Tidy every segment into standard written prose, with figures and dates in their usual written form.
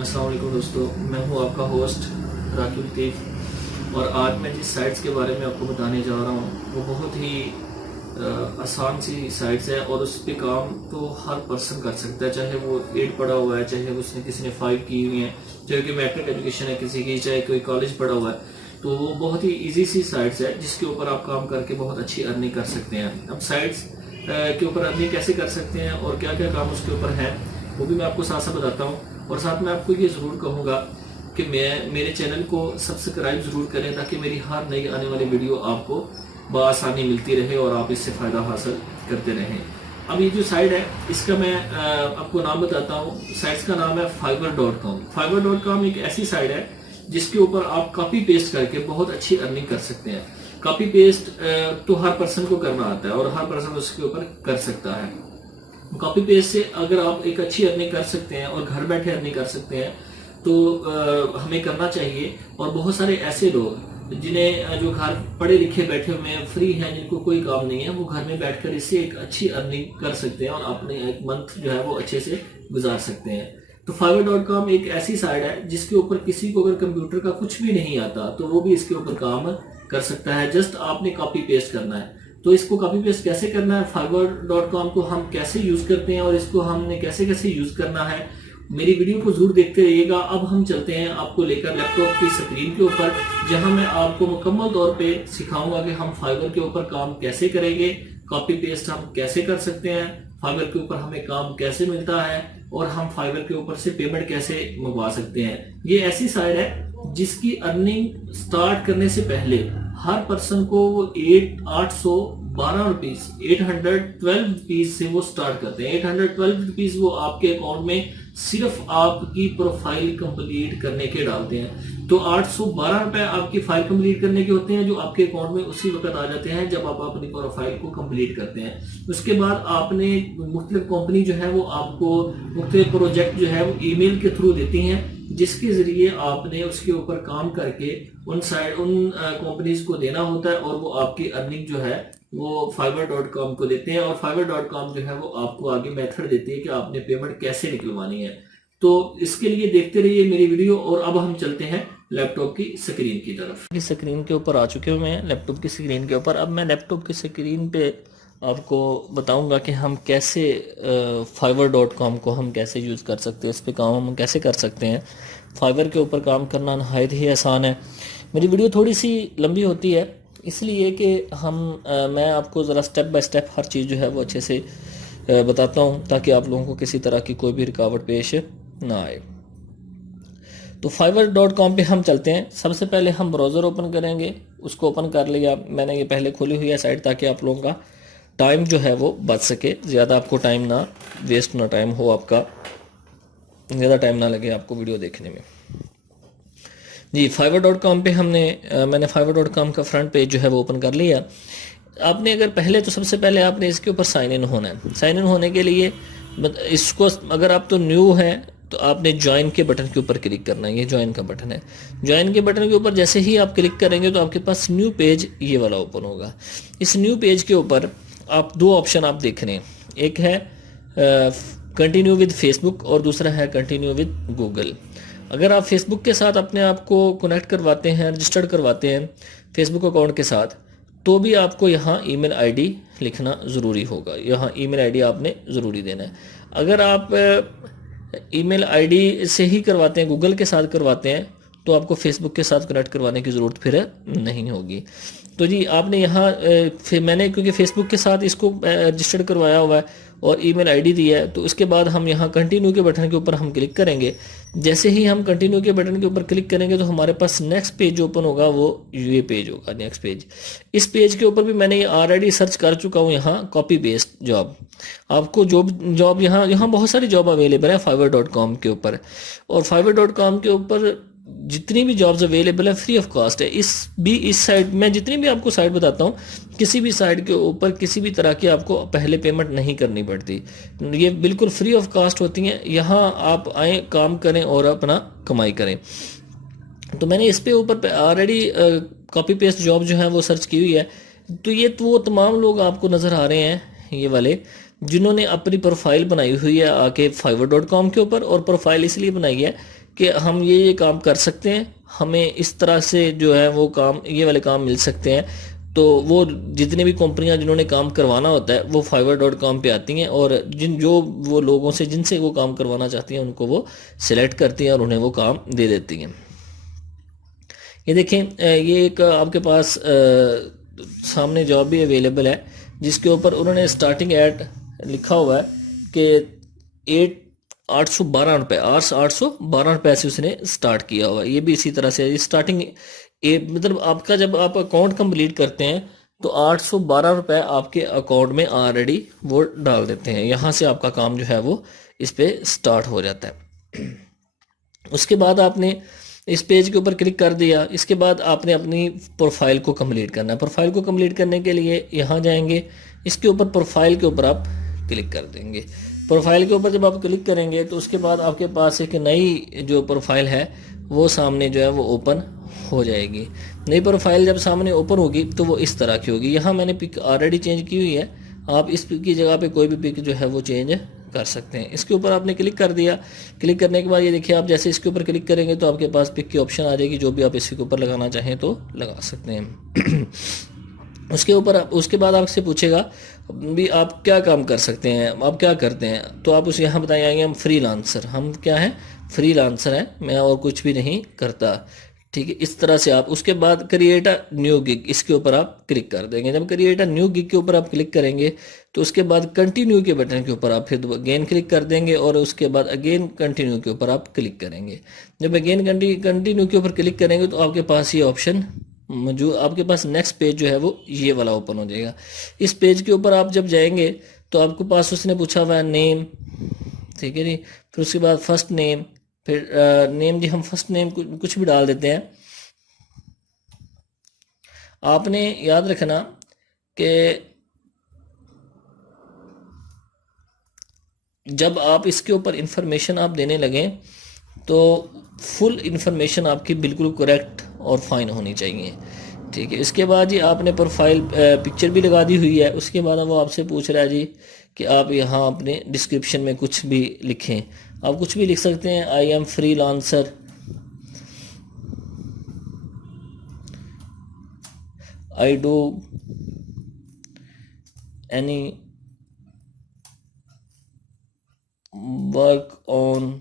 अस्सलाम वालेकुम दोस्तों, मैं हूं आपका होस्ट राकिब लतीफ़। और आज मैं जिस साइट्स के बारे में आपको बताने जा रहा हूं वो बहुत ही आसान सी साइट्स है और उस पर काम तो हर पर्सन कर सकता है, चाहे वो 8 पढ़ा हुआ है, चाहे उसने किसी ने 5 की हुई है, चाहे कि मैट्रिक एजुकेशन है किसी की, चाहे कोई कॉलेज पढ़ा हुआ है। तो वो बहुत ही इजी सी साइट्स है जिसके ऊपर आप काम करके बहुत अच्छी अर्निंग कर सकते हैं। अब साइट्स के ऊपर अर्निंग कैसे कर सकते हैं और क्या क्या काम उसके ऊपर है वो भी मैं आपको साथ साथ बताता हूँ। और साथ में आपको ये ज़रूर कहूँगा कि मेरे चैनल को सब्सक्राइब ज़रूर करें ताकि मेरी हर नई आने वाली वीडियो आपको बआसानी मिलती रहे और आप इससे फ़ायदा हासिल करते रहें। अब ये जो साइट है इसका मैं आपको नाम बताता हूँ। साइट्स का नाम है fiverr.com। fiverr.com एक ऐसी साइट है जिसके ऊपर आप कॉपी पेस्ट करके बहुत अच्छी अर्निंग कर सकते हैं। कॉपी पेस्ट तो हर पर्सन को करना आता है और हर पर्सन उसके ऊपर कर सकता है। कॉपी पेस्ट से अगर आप एक अच्छी अर्निंग कर सकते हैं और घर बैठे अर्निंग कर सकते हैं तो हमें करना चाहिए। और बहुत सारे ऐसे लोग जिन्हें जो घर पढ़े लिखे बैठे हुए हैं, फ्री हैं, जिनको कोई काम नहीं है, वो घर में बैठकर इससे एक अच्छी अर्निंग कर सकते हैं और अपने एक मंथ जो है वो अच्छे से गुजार सकते हैं। तो fiverr.com एक ऐसी साइट है जिसके ऊपर किसी को अगर कंप्यूटर का कुछ भी नहीं आता तो वो भी इसके ऊपर काम कर सकता है। जस्ट आपने कॉपी पेस्ट करना है। तो इसको कॉपी पेस्ट कैसे करना है, fiverr.com को हम कैसे यूज करते हैं और इसको हमने कैसे कैसे यूज करना है, मेरी वीडियो को जरूर देखते रहिएगा। अब हम चलते हैं आपको लेकर लैपटॉप की स्क्रीन के ऊपर, जहां मैं आपको मुकम्मल तौर पे सिखाऊंगा कि हम फाइवर के ऊपर काम कैसे करेंगे, कॉपी पेस्ट हम कैसे कर सकते हैं, फाइवर के ऊपर हमें काम कैसे मिलता है और हम फाइवर के ऊपर से पेमेंट कैसे मंगवा सकते हैं। ये ऐसी साइट है जिसकी अर्निंग स्टार्ट करने से पहले हर पर्सन को वो 812 रुपीज 812 रुपीज से वो स्टार्ट करते हैं। 812 रुपीज वो आपके अकाउंट में सिर्फ आपकी प्रोफाइल कंप्लीट करने के डालते हैं। तो 812 रुपए आपकी फाइल कंप्लीट करने के होते हैं जो आपके अकाउंट में उसी वक्त आ जाते हैं जब आप अपनी प्रोफाइल को कंप्लीट करते हैं। उसके बाद आपने मुख्तलिफ कंपनी जो है वो आपको मुख्तलिफ प्रोजेक्ट जो है वो ईमेल के थ्रू देती हैं, जिसके जरिए आपने उसके ऊपर काम करके उन कंपनीज को देना होता है और वो आपकी अर्निंग जो है वो fiverr.com को देते हैं। और fiverr.com जो है वो आपको आगे मेथड देती है कि आपने पेमेंट कैसे निकलवानी है। तो इसके लिए देखते रहिए मेरी वीडियो। और अब हम चलते हैं लैपटॉप की स्क्रीन की तरफ। की स्क्रीन के ऊपर आ चुके हुए हैं, लैपटॉप की स्क्रीन के ऊपर। अब मैं लैपटॉप की स्क्रीन पे आपको बताऊंगा कि हम कैसे fiverr.com को हम कैसे यूज़ कर सकते हैं, इस पे काम हम कैसे कर सकते हैं। फाइवर के ऊपर काम करना नहायत ही आसान है। मेरी वीडियो थोड़ी सी लंबी होती है इसलिए कि मैं आपको ज़रा स्टेप बाय स्टेप हर चीज़ जो है वो अच्छे से बताता हूँ ताकि आप लोगों को किसी तरह की कोई भी रुकावट पेश ना आए। तो fiverr.com पे हम चलते हैं। सबसे पहले हम ब्राउज़र ओपन करेंगे। उसको ओपन कर लिया मैंने, ये पहले खोली हुई है साइट ताकि आप लोगों का टाइम जो है वो बच सके, ज़्यादा आपको टाइम ना वेस्ट ना टाइम हो, आपका ज़्यादा टाइम ना लगे आपको वीडियो देखने में। जी fiverr.com पे मैंने fiverr.com का फ्रंट पेज जो है वो ओपन कर लिया। आपने अगर पहले तो सबसे पहले आपने इसके ऊपर साइन इन होना है। साइन इन होने के लिए इसको अगर आप तो न्यू हैं तो आपने ज्वाइन के बटन के ऊपर क्लिक करना है। ये ज्वाइन का बटन है। ज्वाइन के बटन के ऊपर जैसे ही आप क्लिक करेंगे तो आपके पास न्यू पेज ये वाला ओपन होगा। इस न्यू पेज के ऊपर आप दो ऑप्शन आप देख रहे हैं, एक है कंटिन्यू विद फेसबुक और दूसरा है कंटिन्यू विद गूगल। अगर आप फेसबुक के साथ अपने आप को कनेक्ट करवाते हैं, रजिस्टर्ड करवाते हैं फेसबुक अकाउंट के साथ, तो भी आपको यहाँ ईमेल आईडी लिखना ज़रूरी होगा। यहाँ ईमेल आईडी आपने ज़रूरी देना है। अगर आप ईमेल आईडी से ही करवाते हैं, गूगल के साथ करवाते हैं, तो आपको फेसबुक के साथ कनेक्ट करवाने की ज़रूरत फिर नहीं होगी। तो जी आपने यहाँ मैंने क्योंकि फेसबुक के साथ इसको रजिस्टर्ड करवाया हुआ है और ईमेल आईडी दी है, तो इसके बाद हम यहाँ कंटिन्यू के बटन के ऊपर हम क्लिक करेंगे। जैसे ही हम कंटिन्यू के बटन के ऊपर क्लिक करेंगे तो हमारे पास नेक्स्ट पेज ओपन होगा, वो ये पेज होगा नेक्स्ट पेज। इस पेज के ऊपर भी मैंने ऑलरेडी सर्च कर चुका हूँ, यहाँ कॉपी पेस्ट जॉब। आपको जॉब यहाँ बहुत सारी जॉब अवेलेबल है fiverr.com के ऊपर। और fiverr.com के ऊपर जितनी भी जॉब्स अवेलेबल है फ्री ऑफ कॉस्ट है। इस साइट में जितनी भी आपको साइट बताता हूँ, किसी भी साइट के ऊपर किसी भी तरह की आपको पहले पेमेंट नहीं करनी पड़ती, ये बिल्कुल फ्री ऑफ कॉस्ट होती हैं। यहाँ आप आए, काम करें और अपना कमाई करें। तो मैंने इस पे ऊपर ऑलरेडी कॉपी पेस्ट जॉब जो है वो सर्च की हुई है। तो ये तो वो तमाम लोग आपको नज़र आ रहे हैं ये वाले जिन्होंने अपनी प्रोफाइल बनाई हुई है आके fiverr.com के ऊपर। और प्रोफाइल इसलिए बनाई है कि हम ये काम कर सकते हैं, हमें इस तरह से जो है वो काम, ये वाले काम मिल सकते हैं। तो वो जितनी भी कंपनियां जिन्होंने काम करवाना होता है वो fiverr.com पे आती हैं, और जो वो लोगों से जिनसे वो काम करवाना चाहती हैं उनको वो सिलेक्ट करती हैं और उन्हें वो काम दे देती हैं। ये देखें, ये एक आपके पास सामने जॉब भी अवेलेबल है, जिसके ऊपर उन्होंने स्टार्टिंग एड लिखा हुआ है कि 812 रुपये, 812 रुपये से उसने स्टार्ट किया हुआ है। ये भी इसी तरह से स्टार्टिंग मतलब आपका जब आप अकाउंट कंप्लीट करते हैं तो 812 रुपये आपके अकाउंट में ऑलरेडी वो डाल देते हैं। यहाँ से आपका काम जो है वो इस पर स्टार्ट हो जाता है। उसके बाद आपने इस पेज के ऊपर क्लिक कर दिया, इसके बाद आपने अपनी प्रोफाइल को कंप्लीट करना है। प्रोफाइल को कंप्लीट करने के लिए यहाँ जाएंगे, इसके ऊपर प्रोफाइल के ऊपर आप क्लिक कर देंगे। प्रोफाइल के ऊपर जब आप क्लिक करेंगे तो उसके बाद आपके पास एक नई जो प्रोफाइल है वो सामने जो है वो ओपन हो जाएगी। नई प्रोफाइल जब सामने ओपन होगी तो वो इस तरह की होगी। यहाँ मैंने पिक ऑलरेडी चेंज की हुई है, आप इस पिक की जगह पे कोई भी पिक जो है वो चेंज कर सकते हैं। इसके ऊपर आपने क्लिक कर दिया। क्लिक करने के बाद ये देखिए, आप जैसे इसके ऊपर क्लिक करेंगे तो आपके पास पिक की ऑप्शन आ जाएगी, जो भी आप इसके ऊपर लगाना चाहें तो लगा सकते हैं। उसके बाद आपसे पूछेगा भी आप क्या काम कर सकते हैं, आप क्या करते हैं, तो आप उसे यहाँ बताएंगे हम फ्रीलांसर, हम क्या है, फ्रीलांसर हैं, मैं और कुछ भी नहीं करता। ठीक है, इस तरह से आप उसके बाद क्रिएट अ न्यू गिग, इसके ऊपर आप क्लिक कर देंगे। जब क्रिएट अ न्यू गिग के ऊपर आप क्लिक करेंगे तो उसके बाद कंटिन्यू के बटन के ऊपर आप फिर अगेन क्लिक कर देंगे, और उसके बाद अगेन कंटिन्यू के ऊपर आप क्लिक करेंगे। जब अगेन कंटिन्यू के ऊपर क्लिक करेंगे तो आपके पास ये ऑप्शन जो आपके पास नेक्स्ट पेज जो है वो ये वाला ओपन हो जाएगा। इस पेज के ऊपर आप जब जाएंगे तो आपके पास उसने पूछा हुआ है नेम, ठीक है जी, फिर उसके बाद फर्स्ट नेम, फिर नेम जी हम फर्स्ट नेम कुछ भी डाल देते हैं। आपने याद रखना कि जब आप इसके ऊपर इंफॉर्मेशन आप देने लगें तो फुल इंफॉर्मेशन आपकी बिल्कुल करेक्ट और फाइन होनी चाहिए। ठीक है, इसके बाद जी आपने प्रोफाइल पिक्चर भी लगा दी हुई है। उसके बाद वो आपसे पूछ रहा है जी कि आप यहाँ अपने डिस्क्रिप्शन में कुछ भी लिखें। आप कुछ भी लिख सकते हैं, I am freelancer, I do any work on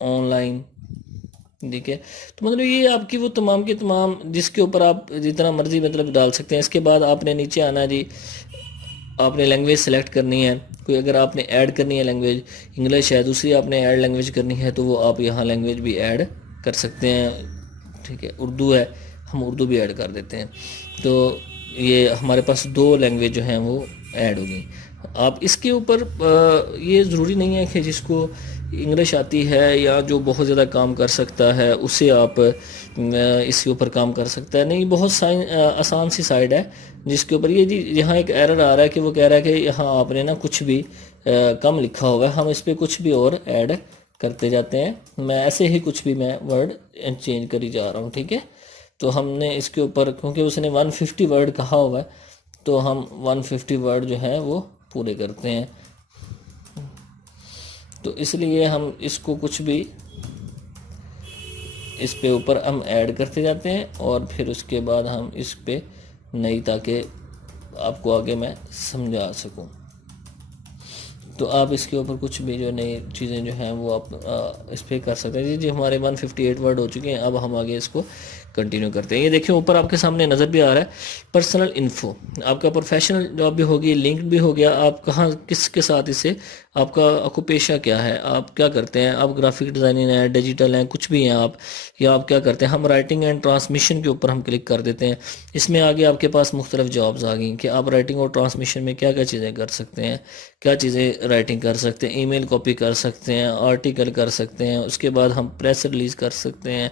online. ठीक है, तो मतलब ये आपकी वो तमाम के तमाम जिसके ऊपर आप जितना मर्जी मतलब डाल सकते हैं। इसके बाद आपने नीचे आना जी, आपने लैंग्वेज सेलेक्ट करनी है। कोई अगर आपने ऐड करनी है लैंग्वेज, इंग्लिश है, दूसरी आपने ऐड लैंग्वेज करनी है तो वो आप यहाँ लैंग्वेज भी ऐड कर सकते हैं। ठीक है, उर्दू है, हम उर्दू भी ऐड कर देते हैं। तो ये हमारे पास 2 लैंग्वेज जो हैं वो ऐड होगी। आप इसके ऊपर ये ज़रूरी नहीं है कि जिसको इंग्लिश आती है या जो बहुत ज़्यादा काम कर सकता है उसे आप इसके ऊपर काम कर सकता है, नहीं, बहुत आसान सी साइड है जिसके ऊपर ये जी यहाँ एक एरर आ रहा है कि वो कह रहा है कि यहाँ आपने ना कुछ भी कम लिखा हुआ है। हम इस पर कुछ भी और ऐड करते जाते हैं। मैं ऐसे ही कुछ भी मैं वर्ड चेंज करी जा रहा हूँ। ठीक है, तो हमने इसके ऊपर क्योंकि उसने 150 वर्ड कहा हुआ है तो हम 150 वर्ड जो है वो पूरे करते हैं। तो इसलिए हम इसको कुछ भी इस पे ऊपर हम ऐड करते जाते हैं और फिर उसके बाद हम इस पे नई, ताकि आपको आगे मैं समझा सकूं। तो आप इसके ऊपर कुछ भी जो नई चीज़ें जो हैं वो आप इस पर कर सकते हैं। जी हमारे 158 वर्ड हो चुके हैं, अब हम आगे इसको कंटिन्यू करते हैं। ये देखिए ऊपर आपके सामने नज़र भी आ रहा है पर्सनल इन्फो, आपका प्रोफेशनल जॉब भी होगी, लिंक भी हो गया, आप कहाँ किसके साथ इसे, आपका ऑक्यूपेशन क्या है, आप क्या करते हैं, आप ग्राफिक डिज़ाइनिंग है, डिजिटल हैं, कुछ भी हैं आप, या आप क्या करते हैं। हम राइटिंग एंड ट्रांसमिशन के ऊपर हम क्लिक कर देते हैं। इसमें आगे आपके पास मुख्तलिफ जॉब्स आ गई कि आप राइटिंग और ट्रांसमिशन में क्या क्या चीज़ें कर सकते हैं, क्या चीज़ें राइटिंग कर सकते हैं, ईमेल कॉपी कर सकते हैं, आर्टिकल कर सकते हैं, उसके बाद हम प्रेस रिलीज़ कर सकते हैं,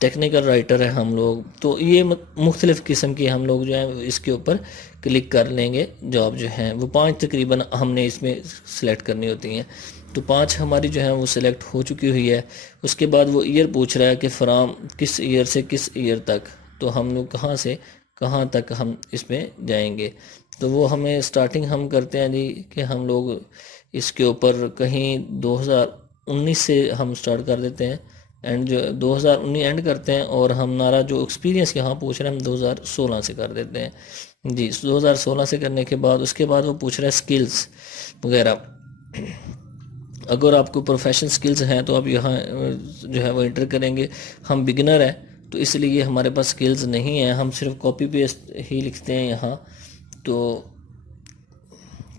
टेक्निकल राइटर है हम लोग। तो ये मुख्तलिफ़ किस्म की हम लोग जो है इसके ऊपर क्लिक कर लेंगे। जॉब जो हैं वो 5 तकरीबन हमने इसमें सिलेक्ट करनी होती हैं। तो 5 हमारी जो है वो सिलेक्ट हो चुकी हुई है। उसके बाद वो ईयर पूछ रहा है कि फ्राम किस ईयर से किस ईयर तक, तो हम लोग कहाँ से कहाँ तक हम इसमें जाएंगे। तो वो हमें स्टार्टिंग हम करते हैं जी कि हम लोग इसके ऊपर कहीं 2019 से हम स्टार्ट कर देते हैं, एंड जो 2019 एंड करते हैं, और हमारा जो एक्सपीरियंस यहाँ पूछ रहे हैं हम 2016 से कर देते हैं जी। 2016 से करने के बाद उसके बाद वो पूछ रहा है स्किल्स वगैरह। अगर आपको प्रोफेशनल स्किल्स हैं तो आप यहाँ जो है वो इंटर करेंगे। हम बिगिनर हैं तो इसलिए हमारे पास स्किल्स नहीं है, हम सिर्फ कॉपी पेस्ट ही लिखते हैं यहाँ। तो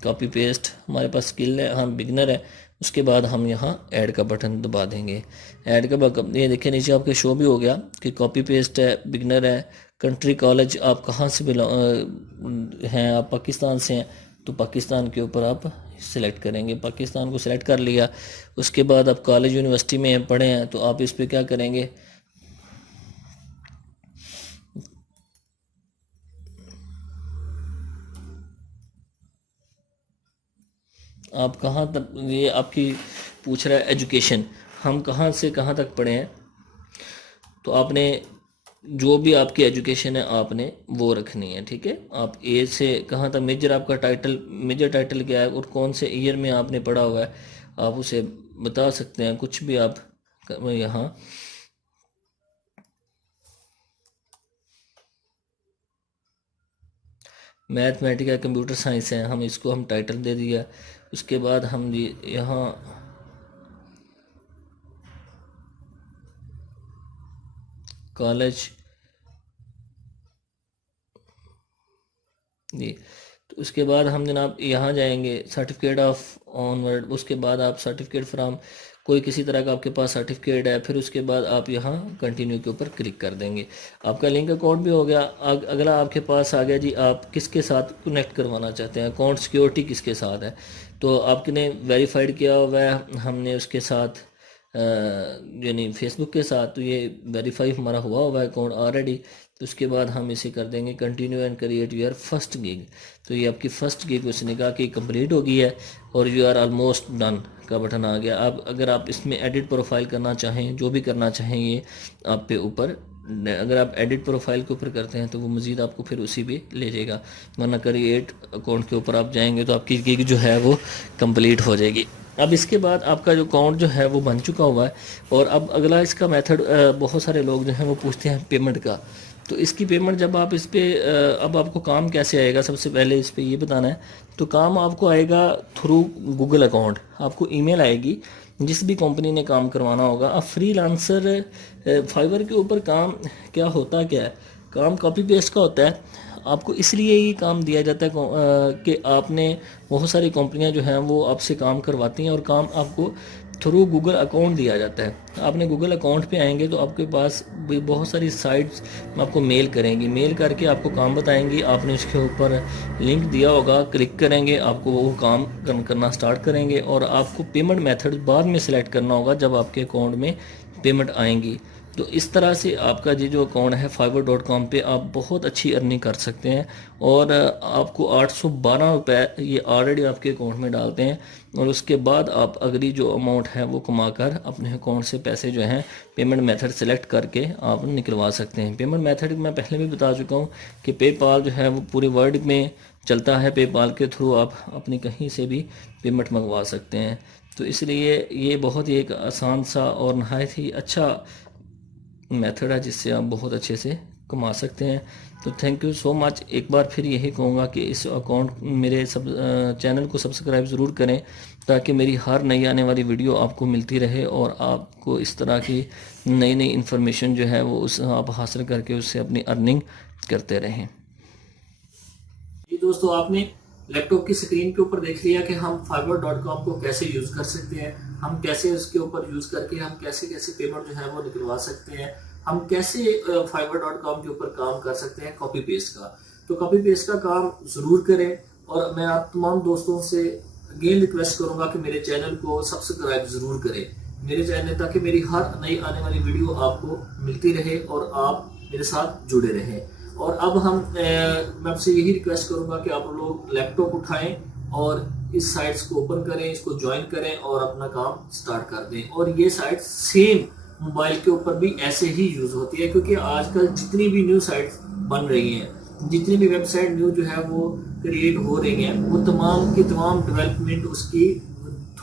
कॉपी पेस्ट हमारे पास स्किल है, हम बिगनर है। उसके बाद हम यहाँ ऐड का बटन दबा देंगे। ऐड का ये देखिए नीचे आपके शो भी हो गया कि कॉपी पेस्ट है, बिगनर है, कंट्री कॉलेज आप कहाँ से हैं, आप पाकिस्तान से हैं तो पाकिस्तान के ऊपर आप सिलेक्ट करेंगे। पाकिस्तान को सिलेक्ट कर लिया। उसके बाद आप कॉलेज यूनिवर्सिटी में पढ़े हैं तो आप इस पर क्या करेंगे, आप कहाँ तक, ये आपकी पूछ रहा है एजुकेशन, हम कहाँ से कहाँ तक पढ़े हैं। तो आपने जो भी आपकी एजुकेशन है आपने वो रखनी है, ठीक है। आप ए से कहाँ तक, मेजर आपका टाइटल, मेजर टाइटल क्या है और कौन से ईयर में आपने पढ़ा हुआ है आप उसे बता सकते हैं, कुछ भी आप यहाँ मैथमेटिक्स या कंप्यूटर साइंस है, हम इसको हम टाइटल दे दिया। उसके बाद हम यहाँ कॉलेज जी। तो उसके बाद हम जनाब यहाँ जाएंगे सर्टिफिकेट ऑफ ऑनवर्ड। उसके बाद आप सर्टिफिकेट फ्राम, कोई किसी तरह का आपके पास सर्टिफिकेट है, फिर उसके बाद आप यहाँ कंटिन्यू के ऊपर क्लिक कर देंगे। आपका लिंक अकाउंट भी हो गया। अगला आपके पास आ गया जी, आप किसके साथ कनेक्ट करवाना चाहते हैं, अकाउंट सिक्योरिटी किसके साथ है। तो आपने वेरीफाइड किया हुआ है हमने उसके साथ यानी फेसबुक के साथ, तो ये वेरीफाई हमारा हुआ है अकाउंट ऑलरेडी। तो उसके बाद हम इसे कर देंगे continue and create your first gig. तो ये आपकी फ़र्स्ट गिग उसने कहा कि कंप्लीट हो गई है और यू आर ऑलमोस्ट डन का बटन आ गया। अब अगर आप इसमें एडिट प्रोफाइल करना चाहें, जो भी करना चाहें, ये आप पे ऊपर, अगर आप एडिट प्रोफाइल के ऊपर करते हैं तो वो मज़ीद आपको फिर उसी पे ले जाएगा, वरना क्रिएट अकाउंट के ऊपर आप जाएंगे तो आपकी गिग जो है वो कंप्लीट हो जाएगी। अब इसके बाद आपका जो अकाउंट जो है वो बन चुका हुआ है। और अब अगला इसका मेथड, बहुत सारे लोग जो हैं वो पूछते हैं पेमेंट का। तो इसकी पेमेंट जब आप इस पर, अब आपको काम कैसे आएगा, सबसे पहले इस पर ये बताना है। तो काम आपको आएगा थ्रू गूगल अकाउंट, आपको ईमेल आएगी जिस भी कंपनी ने काम करवाना होगा। अब फ्रीलांसर फाइवर के ऊपर काम क्या होता क्या है, काम कॉपी पेस्ट का होता है। आपको इसलिए ये काम दिया जाता है कि आपने, बहुत सारी कंपनियां जो हैं वो आपसे काम करवाती हैं और काम आपको थ्रू गूगल अकाउंट दिया जाता है। आपने गूगल अकाउंट पे आएंगे तो आपके पास भी बहुत सारी साइट्स आपको मेल करेंगी, मेल करके आपको काम बताएंगी। आपने उसके ऊपर लिंक दिया होगा, क्लिक करेंगे, आपको वो काम करना स्टार्ट करेंगे और आपको पेमेंट मेथड बाद में सेलेक्ट करना होगा जब आपके अकाउंट में पेमेंट आएंगी। तो इस तरह से आपका ये जो अकाउंट है fiverr.com पे आप बहुत अच्छी अर्निंग कर सकते हैं। और आपको 812 रुपये ये ऑलरेडी आपके अकाउंट में डालते हैं और उसके बाद आप अगली जो अमाउंट है वो कमाकर अपने अकाउंट से पैसे जो हैं पेमेंट मेथड सेलेक्ट करके आप निकलवा सकते हैं। पेमेंट मेथड मैं पहले भी बता चुका हूँ कि पेपाल जो है वो पूरे वर्ल्ड में चलता है। पेपाल के थ्रू आप अपनी कहीं से भी पेमेंट मंगवा सकते हैं। तो इसलिए ये बहुत ही एक आसान सा और नहायत ही अच्छा मेथड है जिससे आप बहुत अच्छे से कमा सकते हैं। तो थैंक यू सो मच। एक बार फिर यही कहूँगा कि इस अकाउंट, मेरे चैनल को सब्सक्राइब ज़रूर करें ताकि मेरी हर नई आने वाली वीडियो आपको मिलती रहे और आपको इस तरह की नई नई इन्फॉर्मेशन जो है वो उस आप हासिल करके उससे अपनी अर्निंग करते रहें। जी दोस्तों, आपने लैपटॉप की स्क्रीन के ऊपर देख लिया कि हम fiverr.com को कैसे यूज़ कर सकते हैं, हम कैसे उसके ऊपर यूज़ करके हम कैसे कैसे पेमेंट जो है वो निकलवा सकते हैं, हम कैसे fiverr.com के ऊपर काम कर सकते हैं कॉपी पेस्ट का। तो कॉपी पेस्ट का काम ज़रूर करें और मैं आप तमाम दोस्तों से अगेन रिक्वेस्ट करूँगा कि मेरे चैनल को सब्सक्राइब ज़रूर करें, मेरे चैनल, ताकि मेरी हर नई आने वाली वीडियो आपको मिलती रहे और आप मेरे साथ जुड़े रहें। और अब मैं आपसे यही रिक्वेस्ट करूंगा कि आप लोग लैपटॉप उठाएं और इस साइट्स को ओपन करें, इसको ज्वाइन करें और अपना काम स्टार्ट कर दें। और ये साइट सेम मोबाइल के ऊपर भी ऐसे ही यूज होती है, क्योंकि आजकल जितनी भी न्यू साइट्स बन रही हैं, जितनी भी वेबसाइट न्यू जो है वो क्रिएट हो रही हैं, वो तमाम की तमाम डेवलपमेंट उसकी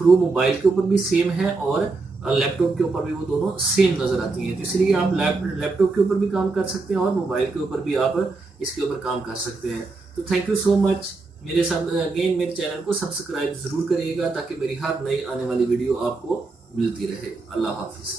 थ्रू मोबाइल के ऊपर भी सेम है और लैपटॉप के ऊपर भी वो दोनों सेम नजर आती हैं। तो इसलिए आप लैपटॉप के ऊपर भी काम कर सकते हैं और मोबाइल के ऊपर भी आप इसके ऊपर काम कर सकते हैं। तो थैंक यू सो मच। मेरे साथ अगेन मेरे चैनल को सब्सक्राइब जरूर करिएगा ताकि मेरी हर नई आने वाली वीडियो आपको मिलती रहे। अल्लाह हाफिज।